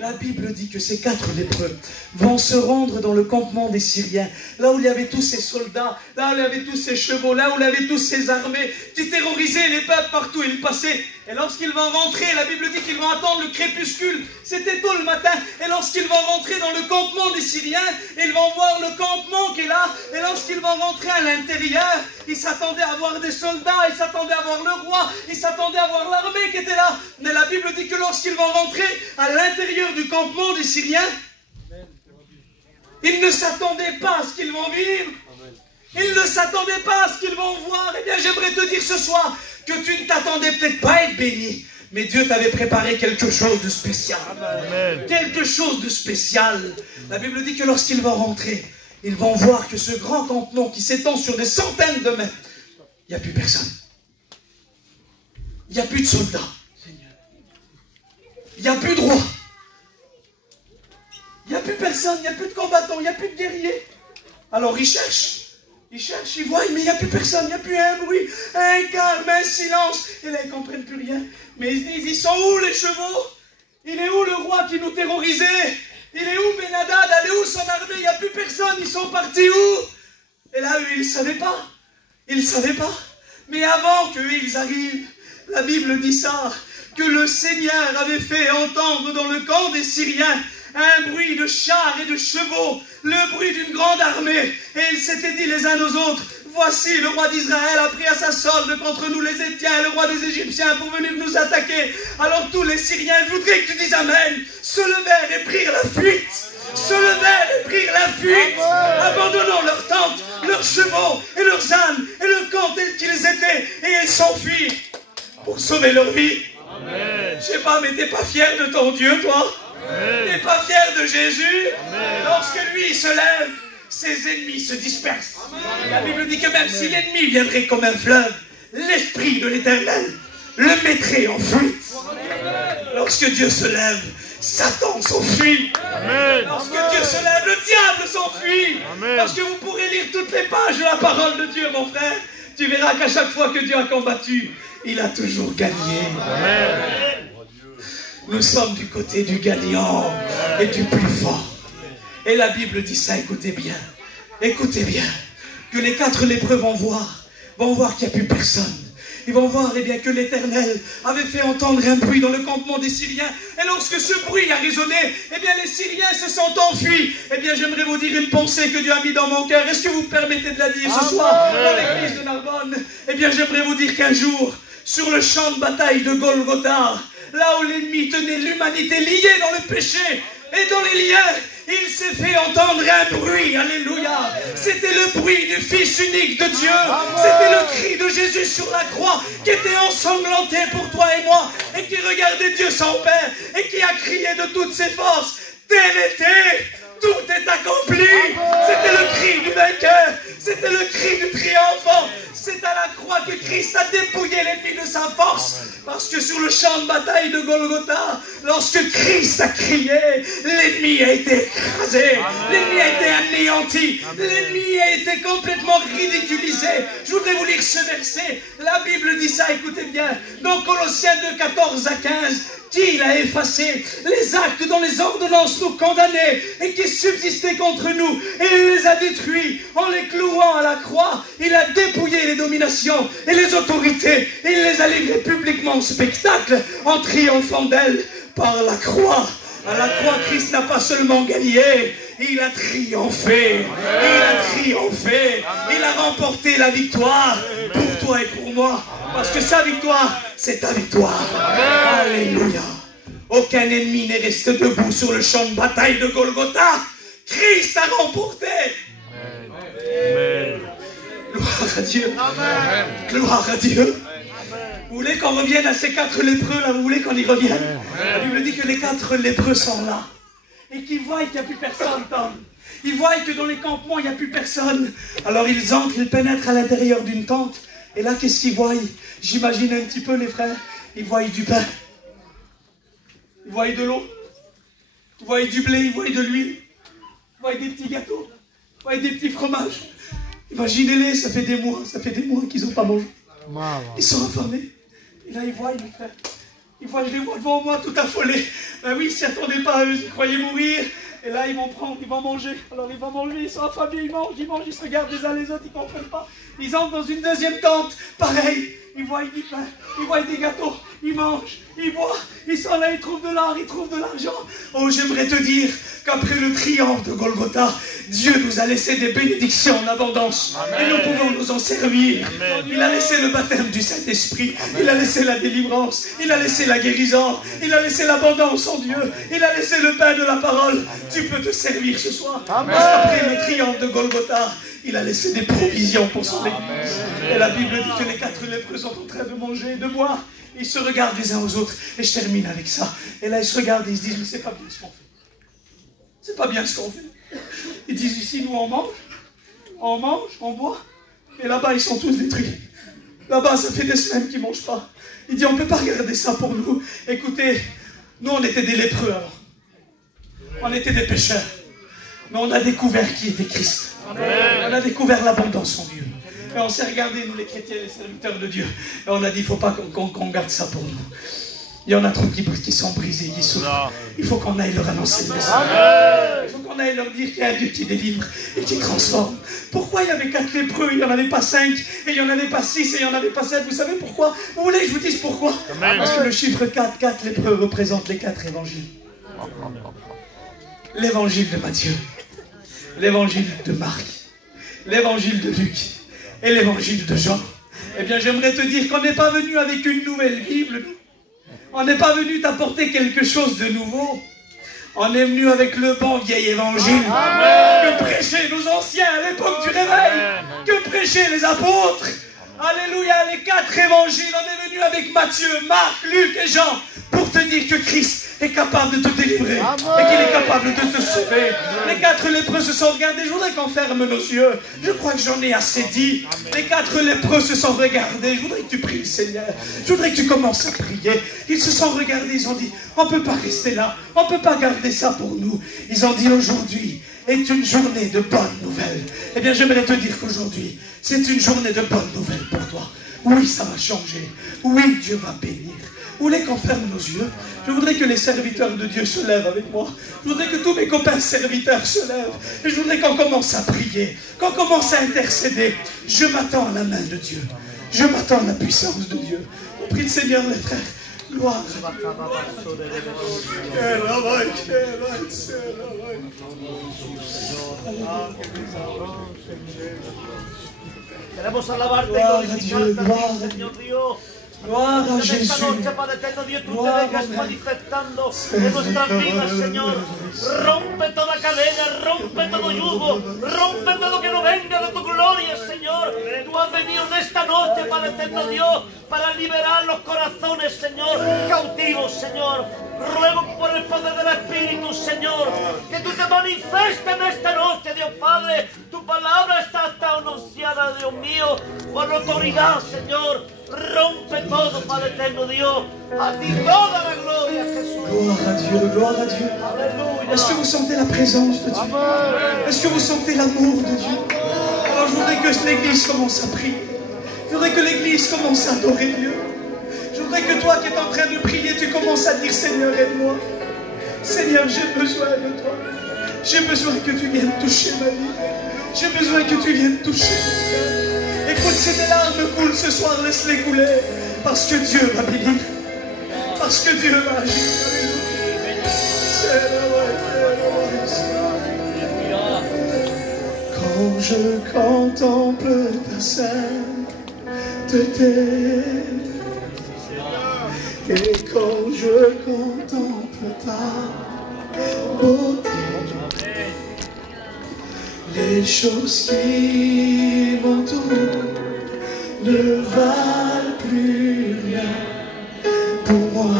La Bible dit que ces 4 lépreux vont se rendre dans le campement des Syriens, là où il y avait tous ces soldats, là où il y avait tous ces chevaux, là où il y avait tous ces armées qui terrorisaient les peuples partout où ils passaient. Et lorsqu'ils vont rentrer, la Bible dit qu'ils vont attendre le crépuscule. C'était tôt le matin. Et lorsqu'ils vont rentrer dans le campement des Syriens, ils vont voir le campement qui est là. Et lorsqu'ils vont rentrer à l'intérieur, ils s'attendaient à voir des soldats, ils s'attendaient à voir le roi, ils s'attendaient à voir l'armée qui était là. Mais la Bible dit que lorsqu'ils vont rentrer à l'intérieur du campement des Syriens, ils ne s'attendaient pas à ce qu'ils vont vivre. Ils ne s'attendaient pas à ce qu'ils vont voir. Eh bien, j'aimerais te dire ce soir que tu ne t'attendais peut-être pas à être béni, mais Dieu t'avait préparé quelque chose de spécial. Amen. Quelque chose de spécial. La Bible dit que lorsqu'ils vont rentrer, ils vont voir que ce grand campement qui s'étend sur des centaines de mètres, il n'y a plus personne. Il n'y a plus de soldats. Il n'y a plus de rois. Il n'y a plus personne, il n'y a plus de combattants, il n'y a plus de guerriers. Alors ils cherchent, ils voient, mais il n'y a plus personne, il n'y a plus un bruit, un calme, un silence. Et là, ils ne comprennent plus rien. Mais ils disent, ils sont où les chevaux? Il est où le roi qui nous terrorisait? Il est où Ben-Hadad? Elle est où son armée? Il n'y a plus personne, ils sont partis où? Et là, eux, ils ne savaient pas. Ils ne savaient pas. Mais avant qu'eux, ils arrivent, la Bible dit ça, que le Seigneur avait fait entendre dans le camp des Syriens un bruit de chars et de chevaux, le bruit d'une grande armée. Et ils s'étaient dit les uns aux autres, voici le roi d'Israël a pris à sa solde contre nous les Étiens et le roi des Égyptiens pour venir nous attaquer. Alors tous les Syriens voudraient que tu dises Amen, se levèrent et prirent la fuite. Se levèrent et prirent la fuite, abandonnant leurs tentes, leurs chevaux et leurs ânes et le camp tel qu'ils étaient, et ils s'enfuirent pour sauver leur vie. Amen. Je sais pas, mais t'es pas fier de ton Dieu, toi? T'es pas fier de Jésus? Amen. Lorsque lui il se lève, ses ennemis se dispersent. Amen. La Bible dit que même si l'ennemi viendrait comme un fleuve, l'Esprit de l'Éternel le mettrait en fuite. Lorsque Dieu se lève, Satan s'enfuit. Lorsque Dieu se lève, le diable s'enfuit. Parce que vous pourrez lire toutes les pages de la parole de Dieu, mon frère. Tu verras qu'à chaque fois que Dieu a combattu, il a toujours gagné. Amen. Nous sommes du côté du gagnant et du plus fort. Et la Bible dit ça, écoutez bien, que les 4 lépreux vont voir qu'il n'y a plus personne. Ils vont voir eh bien, que l'Éternel avait fait entendre un bruit dans le campement des Syriens. Et lorsque ce bruit a résonné, eh bien, les Syriens se sont enfuis. Eh bien, j'aimerais vous dire une pensée que Dieu a mis dans mon cœur. Est-ce que vous me permettez de la dire ce soir dans l'église de Narbonne? Eh bien, j'aimerais vous dire qu'un jour, sur le champ de bataille de Golgotha, là où l'ennemi tenait l'humanité liée dans le péché et dans les liens, il s'est fait entendre un bruit, alléluia. C'était le bruit du Fils unique de Dieu. C'était le cri de Jésus sur la croix qui était ensanglanté pour toi et moi et qui regardait Dieu son Père et qui a crié de toutes ses forces, tel était, tout est accompli. C'était le cri du vainqueur, c'était le cri du triomphant. C'est à la croix que Christ a dépouillé l'ennemi de sa force. Parce que sur le champ de bataille de Golgotha, lorsque Christ a crié, l'ennemi a été écrasé, l'ennemi a été anéanti, l'ennemi a été complètement ridiculisé. Je voudrais vous lire ce verset. La Bible dit ça, écoutez bien, dans Colossiens 2, 14 à 15. Qui il a effacé les actes dont les ordonnances nous condamnaient et qui subsistaient contre nous. Et il les a détruits en les clouant à la croix. Il a dépouillé les dominations et les autorités. Et il les a livrées publiquement en spectacle en triomphant d'elles par la croix. À la croix, Christ n'a pas seulement gagné, il a triomphé. Il a triomphé. Il a remporté la victoire pour toi et pour moi. Parce que sa victoire, c'est ta victoire. Alléluia. Aucun ennemi n'est resté debout sur le champ de bataille de Golgotha. Christ a remporté. Amen. Gloire à Dieu. Gloire à Dieu. Vous voulez qu'on revienne à ces 4 lépreux là? Vous voulez qu'on y revienne? La Bible dit que les 4 lépreux sont là. Et qu'ils voient qu'il n'y a plus personne, Tom. Ils voient que dans les campements, il n'y a plus personne. Alors ils entrent, ils pénètrent à l'intérieur d'une tente. Et là, qu'est-ce qu'ils voient? J'imagine un petit peu les frères. Ils voient du pain. Ils voient de l'eau. Ils voient du blé, ils voient de l'huile. Ils voient des petits gâteaux. Ils voient des petits fromages. Imaginez-les, ça fait des mois qu'ils n'ont pas mangé. Ils sont affamés. Et là, ils voient, mes frères. Ils voient, je les vois devant moi, tout affolés. Ben oui, ils ne s'y attendaient pas, eux, ils croyaient mourir. Et là, ils vont prendre, ils vont manger. Alors, ils vont manger, ils sont affamés, ils mangent, ils se regardent les uns les autres, ils ne comprennent pas. Ils entrent dans une deuxième tente, pareil. Ils voient du pain, ils voient des gâteaux, ils mangent, ils boivent, ils sont là, ils trouvent de l'or, ils trouvent de l'argent. Oh, j'aimerais te dire qu'après le triomphe de Golgotha, Dieu nous a laissé des bénédictions en abondance. Amen. Et nous pouvons nous en servir. Amen. Il a laissé le baptême du Saint-Esprit. Il a laissé la délivrance. Il a laissé la guérison. Il a laissé l'abondance en Dieu. Il a laissé le pain de la parole. Tu peux te servir ce soir. Amen. Parce qu'après le triomphe de Golgotha, il a laissé des provisions pour son Église. Et la Bible dit que les 4 lépreux sont en train de manger et de boire. Ils se regardent les uns aux autres. Et je termine avec ça. Et là, ils se regardent et ils se disent, mais c'est pas bien ce qu'on fait. C'est pas bien ce qu'on fait. Ils disent ici, nous on mange, on boit. Et là-bas, ils sont tous détruits. Là-bas, ça fait des semaines qu'ils ne mangent pas. Il dit, on ne peut pas regarder ça pour nous. Écoutez, nous on était des lépreux avant. On était des pécheurs. Mais on a découvert qui était Christ. Amen. On a découvert l'abondance en Dieu. Et on s'est regardé, nous les chrétiens, les serviteurs de Dieu. Et on a dit, il ne faut pas qu'on garde ça pour nous. Il y en a trop qui sont brisés, qui souffrent. Il faut qu'on aille leur annoncer le message. Il faut qu'on aille leur dire qu'il y a un Dieu qui délivre et qui transforme. Pourquoi il y avait 4 lépreux, il n'y en avait pas 5, et il n'y en avait pas 6, et il n'y en avait pas 7? Vous savez pourquoi? Vous voulez que je vous dise pourquoi? Parce que le chiffre 4, 4 lépreux représente les 4 évangiles. L'évangile de Matthieu, l'évangile de Marc, l'évangile de Luc et l'évangile de Jean. Eh bien, j'aimerais te dire qu'on n'est pas venu avec une nouvelle Bible. On n'est pas venu t'apporter quelque chose de nouveau. On est venu avec le bon vieil évangile. Amen. Que prêchaient nos anciens à l'époque du réveil. Que prêchaient les apôtres. Alléluia, les 4 évangiles. On est venu avec Matthieu, Marc, Luc et Jean pour te dire que Christ est capable de te délivrer. Amen. Et qu'il est capable de te sauver. Amen. Les 4 lépreux se sont regardés. Je voudrais qu'on ferme nos yeux. Je crois que j'en ai assez dit. Amen. Les 4 lépreux se sont regardés. Je voudrais que tu pries le Seigneur. Je voudrais que tu commences à prier. Ils se sont regardés. Ils ont dit, on ne peut pas rester là. On ne peut pas garder ça pour nous. Ils ont dit, aujourd'hui est une journée de bonnes nouvelles. Eh bien, j'aimerais te dire qu'aujourd'hui, c'est une journée de bonnes nouvelles pour toi. Oui, ça va changer. Oui, Dieu va bénir. Vous voulez qu'on ferme nos yeux? Je voudrais que les serviteurs de Dieu se lèvent avec moi. Je voudrais que tous mes copains serviteurs se lèvent. Et je voudrais qu'on commence à prier, qu'on commence à intercéder. Je m'attends à la main de Dieu. Je m'attends à la puissance de Dieu. On prie le Seigneur, les frères. Gloire à Queremos alabarte y glorificarte, Señor Dios. Gloire à Jésus. Esta noche, Padre eterno Dios, tú te vengas manifestando en nuestras vidas, Señor. Rompe toda cadena, rompe todo yugo, rompe todo que no venga de tu gloria, Señor. Tú has venido en esta noche, Padre eterno Dios, para liberar los corazones, Señor, cautivos, Señor. Ruego por el poder del Espíritu, Señor, que tú te manifiestes en esta noche, Dios Padre. Tu palabra está anunciada, Dios mío, por la autoridad, Señor. Rompe todo, Padre eterno Dios. A ti toda la gloria, Jesús. Gloire à Dieu, gloire à Dieu. Alléluia. Est-ce que vous sentez la présence de Dieu? Est-ce que vous sentez l'amour de Dieu? Alors je voudrais que l'Église commence à prier. Je voudrais que l'Église commence à adorer Dieu. Je voudrais que toi qui es en train de prier, tu commences à dire, Seigneur, aide-moi. Seigneur, j'ai besoin de toi. J'ai besoin que tu viennes toucher ma vie. J'ai besoin que tu viennes toucher mon cœur. Écoute, si tes larmes coulent ce soir, laisse-les couler. Parce que Dieu va bénir. Parce que Dieu va agir. Quand je contemple ta sainteté, et quand je contemple ta beauté, les choses qui m'entourent ne valent plus rien pour moi.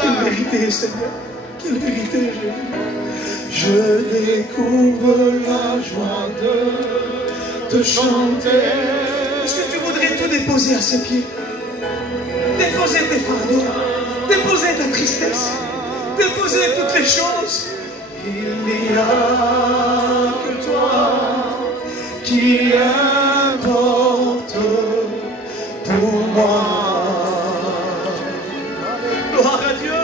Quelle vérité, Seigneur, quelle vérité, Jésus. Je découvre la joie de te chanter. Est-ce que tu voudrais tout déposer à ses pieds? Déposer tes fardeaux, déposer ta tristesse, déposer toutes les choses. Il n'y a que toi qui importe pour moi. Gloire à Dieu,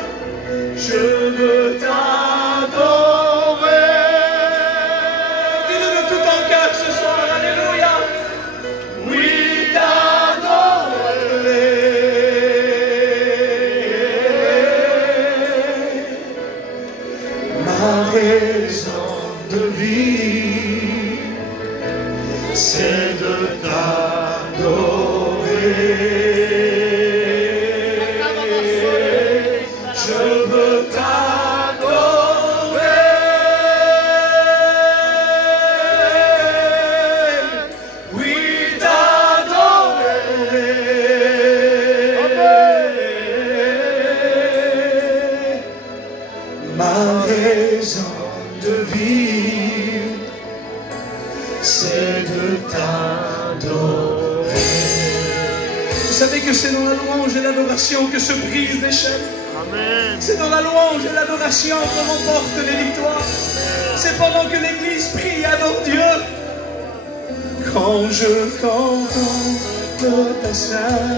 je veux t'adorer. Dis-le de tout ton cœur ce soir, alléluia. Oui, t'adorer. Ma raison de vie, c'est de t'adorer. Je veux t'adorer. Oui, t'adorer. Ma raison de vie, c'est de t'adorer. Vous savez que c'est dans la louange et l'adoration que se brisent les chaînes. C'est dans la louange et l'adoration qu'on remporte les victoires. C'est pendant que l'Église prie et adore Dieu. Quand je contemple ta sainteté,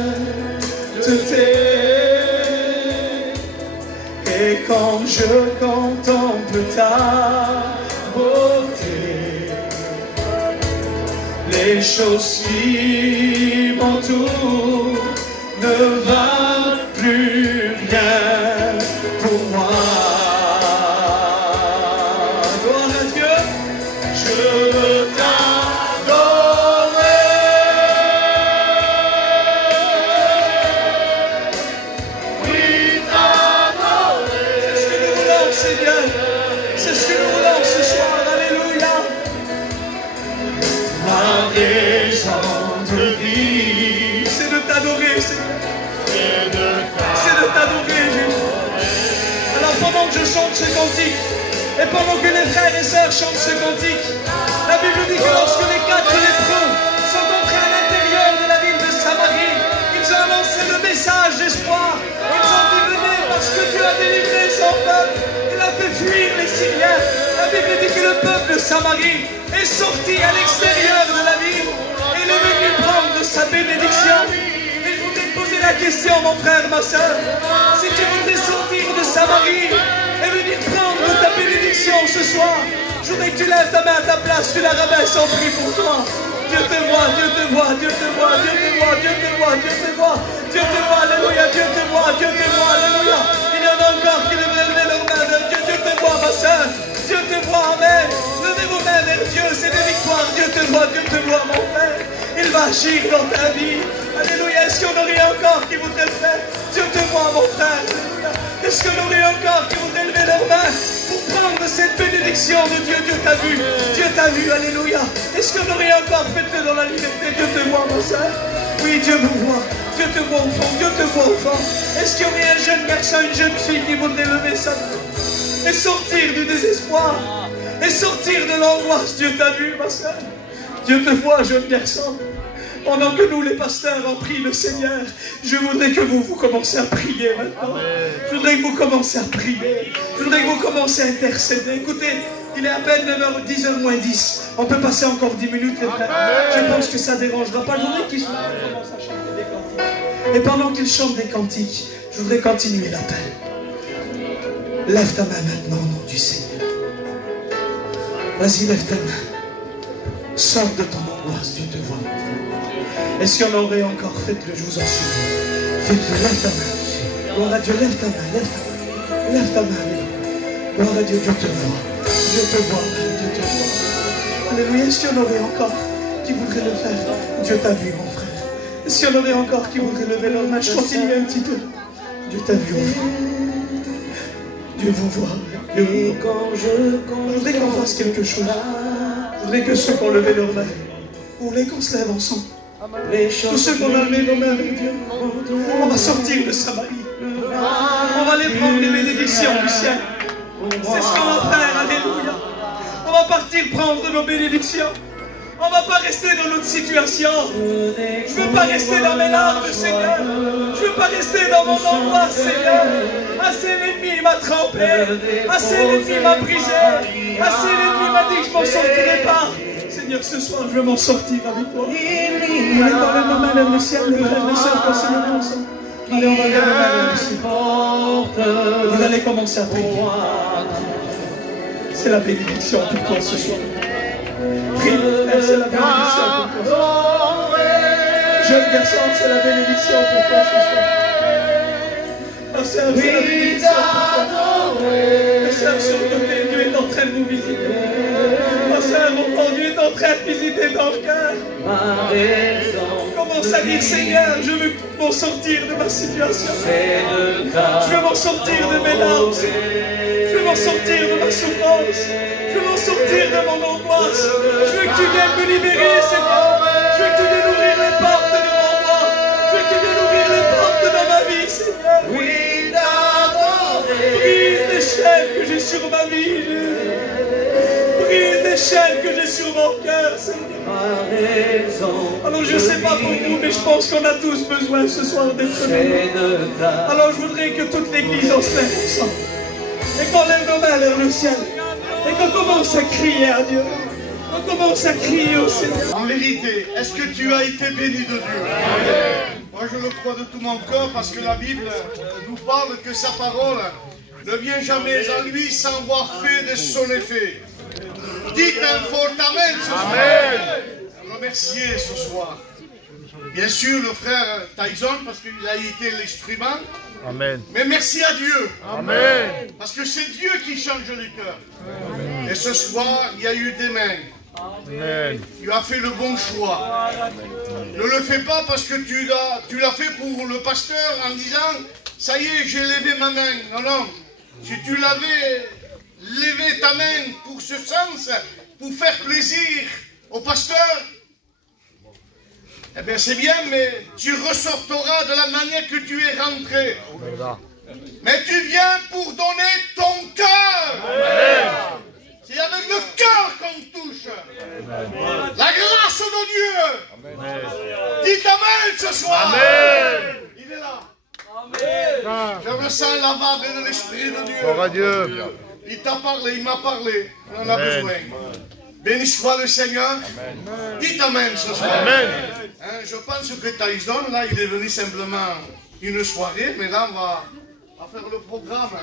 et quand je contemple ta beauté, les choses qui m'entourent ne valent plus rien pour moi. Gloire à Dieu, je veux t'adorer. Oui, t'adorer. C'est ce que nous voulons, Seigneur. C'est ce que nous voulons ce soir. Alléluia. Ma raison de vie, c'est de t'adorer, Seigneur. C'est de t'adorer, Jésus. Alors pendant que je chante ce cantique, et pendant que les frères et sœurs chantent ce cantique, la Bible dit que lorsque les 4 lépreux sont entrés à l'intérieur de la ville de Samarie, ils ont annoncé le message d'espoir. Ils ont dit venez parce que Dieu a délivré son peuple. Il a fait fuir les Syriens. La Bible dit que le peuple de Samarie est sorti à l'extérieur de la ville et il est venu prendre sa bénédiction. Et je voudrais te poser la question, mon frère, ma soeur. Si tu voudrais sortir de Samarie et venir prendre ta bénédiction ce soir, je voudrais que tu lèves ta main à ta place, tu la rabaisses en prie pour toi. Dieu te voit, Dieu te voit, Dieu te voit, Dieu te voit, Dieu te voit, Dieu te voit, Dieu te voit, alléluia, Dieu te voit, Dieu te voit, alléluia. Il y en a encore qui devraient lever leurs mains vers Dieu. Dieu te voit, ma soeur, Dieu te voit, amen. Levez vos mains vers Dieu, c'est des victoires. Dieu te voit, mon frère. Il va agir dans ta vie. Alléluia, est-ce qu'on aurait encore qui voudrait le faire? Dieu te voit, mon frère, alléluia. Est-ce qu'on aurait encore qui voudrait lever leurs mains pour prendre cette bénédiction de Dieu? Dieu t'a vu, Dieu t'a vu, alléluia. Est-ce qu'on aurait encore fait dans la liberté? Dieu te voit, ma soeur. Oui, Dieu vous voit, Dieu te voit au fond, Dieu te voit au fond. Est-ce qu'il y aurait un jeune garçon, une jeune fille qui voudrait lever sa main et sortir du désespoir et sortir de l'angoisse? Dieu t'a vu, ma soeur. Dieu te voit, jeune garçon. Pendant que nous, les pasteurs, en prient le Seigneur, je voudrais que vous commencez à prier maintenant. Je voudrais que vous commencez à prier. Je voudrais que vous commencez à intercéder. Écoutez, il est à peine 9h, 10h moins 10. On peut passer encore 10 minutes, les frères. Je pense que ça ne dérangera pas. Je voudrais qu'ils se commencent à chanter des cantiques. Et pendant qu'ils chantent des cantiques, je voudrais continuer l'appel. Lève ta main maintenant au nom du Seigneur. Vas-y, lève ta main. Sors de ton angoisse, Dieu te voit. Et si on aurait encore, faites-le, je vous en supplie. Faites-le, lève ta main. Gloire à Dieu, lève ta main, lève ta main. Lève ta main, alléluia. Gloire à Dieu, Dieu te voit. Dieu te voit, Dieu te voit. Alléluia, si on aurait encore qui voudrait le faire, Dieu t'a vu, mon frère. Et si on aurait encore qui voudrait lever leur main, je continue un petit peu. Dieu t'a vu, mon frère. Dieu vous voit. Dieu vous voit. Je voudrais qu'on fasse quelque chose. Je voudrais que ceux qui ont levé leurs mains, vous voulez qu'on se lève ensemble. Tous ceux qui ont levé nos mains avec Dieu, on va sortir de Samarie. On va aller prendre les bénédictions du ciel. C'est ce qu'on va faire, alléluia. On va partir prendre nos bénédictions. On ne va pas rester dans notre situation. Je ne veux pas rester dans mes larmes, Seigneur. Je ne veux pas rester dans mon angoisse, Seigneur. Assez l'ennemi m'a trempé. Assez l'ennemi m'a brisé. Assez l'ennemi m'a dit que je ne m'en sortirais pas. Seigneur, ce soir, je veux m'en sortir avec toi. On est dans le moment vers le ciel, mes frères et sœurs, passez-le ensemble. Allez, on va vers le moment vers le ciel. Vous allez commencer à prier. C'est la bénédiction pour toi ce soir. Prie, frère, c'est la bénédiction pour toi. Jeune garçon, c'est la bénédiction pour toi ce soir. Oh, sœur, c'est la bénédiction pour toi. Oh, sœur, sur le côté, Dieu est en train de nous visiter. Oh, sœur, enfant, Dieu est en train de visiter ton cœur. Commence à dire, Seigneur, je veux m'en sortir de ma situation. Je veux m'en sortir de mes larmes. Je veux m'en sortir de ma souffrance. Je veux m'en sortir de mon angoisse. Je veux que tu viennes me libérer, Seigneur. Je veux que tu viennes ouvrir les portes devant moi. Je veux que tu viennes ouvrir les portes dans ma vie, Seigneur. Brise les chaînes que j'ai sur ma vie. Brise les chaînes que j'ai sur mon cœur, Seigneur. Alors je ne sais pas pour vous, mais je pense qu'on a tous besoin ce soir d'être libérés. Alors je voudrais que toute l'église en se lève ensemble. Et qu'on lève nos mains vers le ciel. Et qu'on commence à crier à Dieu. On commence à crier au Seigneur. En vérité, est-ce que tu as été béni de Dieu? Moi je le crois de tout mon cœur parce que la Bible nous parle que sa parole ne vient jamais à lui sans avoir fait de son effet. Dites un fort Amen ce soir. Remerciez ce soir. Bien sûr le frère Tyson parce qu'il a été l'instrument. Amen. Mais merci à Dieu. Amen. Parce que c'est Dieu qui change les cœurs. Et ce soir, il y a eu des mains. Amen. Tu as fait le bon choix. Ne le fais pas parce que tu l'as fait pour le pasteur en disant « Ça y est, j'ai levé ma main ». Non, non. Si tu l'avais levé ta main pour ce sens, pour faire plaisir au pasteur, eh bien c'est bien, mais tu ressortiras de la manière que tu es rentré. Mais tu viens pour donner ton cœur. C'est avec le cœur qu'on touche. La grâce de Dieu. Dites Amen ce soir. Amen. Il est là. Je ressens la vague de l'Esprit de Dieu. Gloire à Dieu. Il t'a parlé, il m'a parlé. On en a besoin. Béni soit le Seigneur. Dites Amen ce soir. Amen. Hein, je pense que Tyson, là, il est venu simplement une soirée, mais là, on va faire le programme.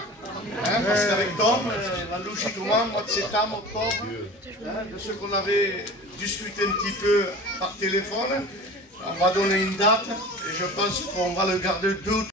Hein, parce qu'avec Tom, là, logiquement, mois de septembre, octobre, hein, de ce qu'on avait discuté un petit peu par téléphone, on va donner une date, et je pense qu'on va le garder 2